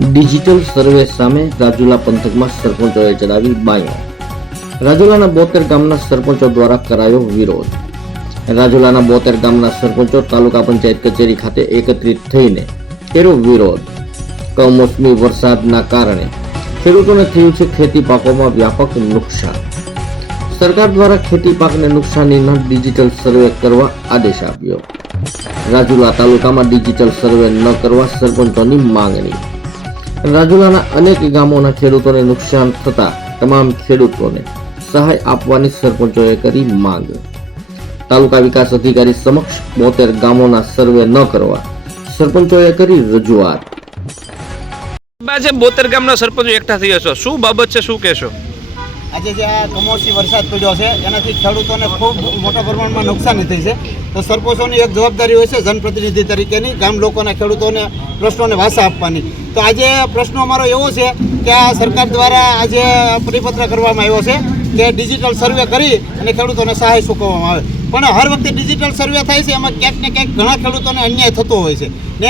Digital સર્વે સામે રાજુલા પંથકમાં સરપંચોએ ચલાવી બાયો. રાજુલાના બોતેર ગામના સરપંચો દ્વારા કરાયો વિરોધ. રાજુલાના બોતેર ગામના સરપંચો તાલુકા પંચાયત કચેરી ખાતે એકત્રિત થઈને કર્યો વિરોધ. કમોસમી વરસાદના કારણે ખેડૂતોને થયું છે ખેતી પાકોમાં વ્યાપક નુકસાન. સરકાર દ્વારા ખેતી પાકને નુકસાનીના ડિજિટલ સર્વે કરવા આદેશ આપ્યો. રાજુલા તાલુકામાં ડિજિટલ સર્વે ન કરવા સરપંચોની માંગણી. રાજુલાના અનેક ગામોના ખેડૂતોને નુકસાન થતા તમામ ખેડૂતોને સહાય આપવાની સરપંચોએ કરી માંગ. તાલુકા વિકાસ અધિકારી સમક્ષ બોતેર ગામોના સર્વે ન કરવા સરપંચોએ કરી રજૂઆત. આજે બોતેર ગામના સરપંચો એકઠા થયા છો શું બાબત છે શું કહેશો? આજે જે આ કમોસમી વરસાદ પડ્યો છે એનાથી ખેડૂતોને ખૂબ મોટા પ્રમાણમાં નુકસાની થઈ છે. તો સરપંચોની એક જવાબદારી હોય છે જનપ્રતિનિધિ તરીકેની, ગામ લોકોના ખેડૂતોને પ્રશ્નોને વાસા આપવાની. તો આજે પ્રશ્નો અમારો એવો છે કે આ સરકાર દ્વારા આજે પરિપત્ર કરવામાં આવ્યો છે કે ડિજિટલ સર્વે કરી અને ખેડૂતોને સહાય ચૂકવવામાં આવે. પણ હર વખતે ડિજિટલ સર્વે થાય છે, એમાં ક્યાંક ને ક્યાંક ઘણા ખેડૂતોને અન્યાય થતો હોય છે. ને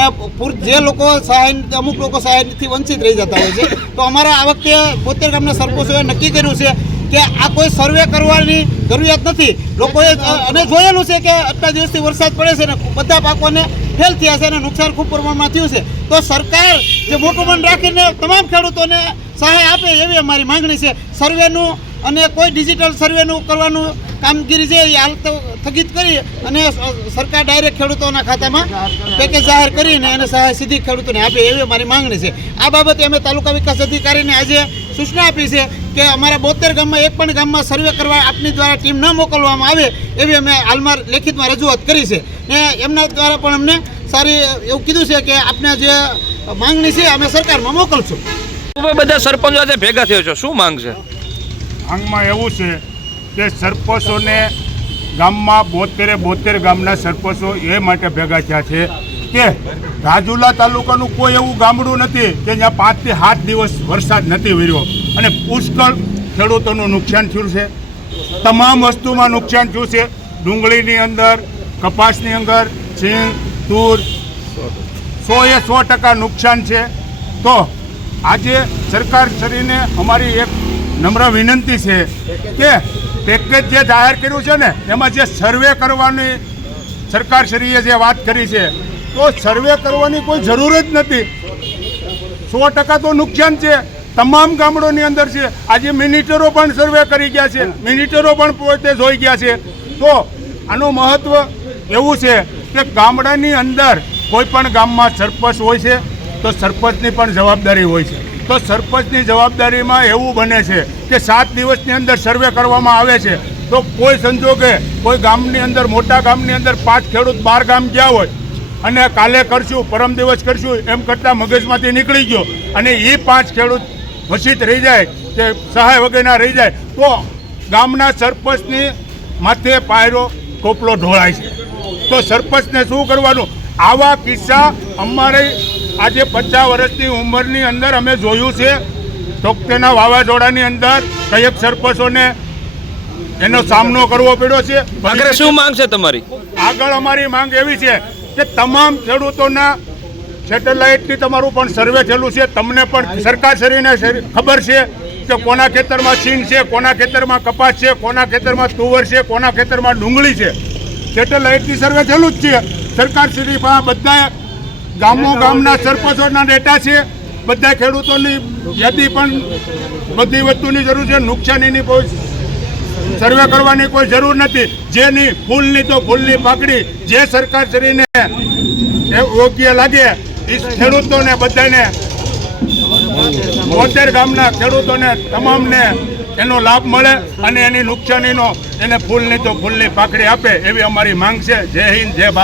જે લોકો સહાય અમુક લોકો સહાયથી વંચિત રહી જતા હોય છે. તો અમારા આ વખતે બોતેર ગામના સરપંચોએ નક્કી કર્યું છે કે આ કોઈ સર્વે કરવાની જરૂરિયાત નથી. લોકોએ અને જોયેલું છે કે આટલા દિવસથી વરસાદ પડે છે ને, બધા પાકોને ફેલ થયા છે અને નુકસાન ખૂબ પ્રમાણમાં થયું છે. તો સરકાર જે મોટું મન રાખીને તમામ ખેડૂતોને સહાય આપે એવી અમારી માંગણી છે. સર્વેનું અને કોઈ ડિજિટલ સર્વેનું કરવાનું કામગીરી છે એ હાલ તો સ્થગિત કરી અને સરકાર ડાયરેક્ટ ખેડૂતોના ખાતામાં પેકેજ જાહેર કરીને એને સહાય સીધી ખેડૂતોને આપે એવી અમારી માંગણી છે. આ બાબતે અમે તાલુકા વિકાસ અધિકારીને આજે સૂચના આપી છે કે અમારા બોતેર ગામમાં એક પણ ગામમાં સર્વે કરવા આપની દ્વારા ટીમ ન મોકલવામાં આવે એવી અમે હાલમાં લેખિતમાં રજૂઆત કરી છે. ને એમના દ્વારા પણ અમને સારી એવું કીધું છે કે આપને જે માંગણી છે અમે સરકારમાં મોકલશું. બધા સરપંચો આજે ભેગા થયો છો. શું માંગ છે? માંગમાં એવું છે કે સરપંચોને ગામમાં બોતેરે બોતેર ગામના સરપંચો એ માટે ભેગા થયા છે. કે રાજુલા તાલુકાનું કોઈ એવું ગામડું નથી કે જ્યાં પાંચથી સાત દિવસ વરસાદ નથી વર્યો અને પુષ્કળ ખેડૂતોનું નુકસાન થયું છે. તમામ વસ્તુમાં નુકસાન થયું છે. ડુંગળીની અંદર, કપાસની અંદર છીણ તૂર સો એ સો ટકા નુકસાન છે. તો આજે સરકાર શ્રીને અમારી એક નમ્ર વિનંતી છે કે પેકેજ જે જાહેર કર્યું છે ને, એમાં જે સર્વે કરવાની સરકાર શ્રીએ જે વાત કરી છે તો સર્વે કરવાની કોઈ જરૂર જ નથી. સો ટકા તો નુકસાન છે. તમામ ગામડોની અંદર છે. આજે મિનિટરો પણ સર્વે કરી ગયા છે. મિનિટરો પણ પોતે જોઈ ગયા છે. તો આનું મહત્વ એવું છે કે ગામડાની અંદર કોઈ પણ ગામમાં સરપંચ હોય છે, તો સરપંચની પણ જવાબદારી હોય છે. તો સરપંચની જવાબદારીમાં એવું બને છે કે સાત દિવસની અંદર સર્વે કરવામાં આવે છે. તો કોઈ સંજોગે કોઈ ગામની અંદર, મોટા ગામની અંદર પાંચ ખેડૂત બાર ગામ ગયા હોય અને કાલે કરશું પરમ દિવસ કરશું એમ કરતાં મગજમાંથી નીકળી ગયો. અને એ પાંચ ખેડૂત વસિત રહી જાય કે સહાય વગેરેના રહી જાય તો ગામના સરપંચની માથે પાયરો ટોપલો ઢોળાય છે. તો સરપંચને શું કરવાનું? આવા કિસ્સા અમારે આજે પચાસ વર્ષની ઉંમરની અંદર અમે જોયું છે. ચોકતેના વાવાઝોડાની અંદર કયેક સરપંચોને એનો સામનો કરવો પડ્યો છે. શું માંગ છે તમારી? આગળ અમારી માંગ એવી છે કે તમામ ખેડૂતોના સેટેલાઇટથી તમારું પણ સર્વે થયેલું છે. તમને પણ સરકારશ્રીને શરી- ખબર છે કે કોના ખેતરમાં ચીન છે, કોના ખેતરમાં કપાસ છે, કોના ખેતરમાં તુવર છે, કોના ખેતરમાં ડુંગળી છે. સેટેલાઇટથી સર્વે થયેલું જ છે. સરકારશ્રી બધા ગામો ગામના સરપંચોના ડેટા છે. બધા ખેડૂતોની યાદી પણ બધી વસ્તુની જરૂર છે. નુકસાનીની કોઈ સર્વે કરવાની કોઈ જરૂર નથી. જેની ફૂલની તો ફૂલની પાકડી જે સરકાર શ્રીને યોગ્ય લાગે એ ખેડૂતોને બધાને બોતેર ગામના ખેડૂતોને તમામને એનો લાભ મળે અને એની નુકસાનીનો એને ફૂલની તો ફૂલની પાકડી આપે એવી અમારી માંગ છે. જય હિન્દ, જય ભારત.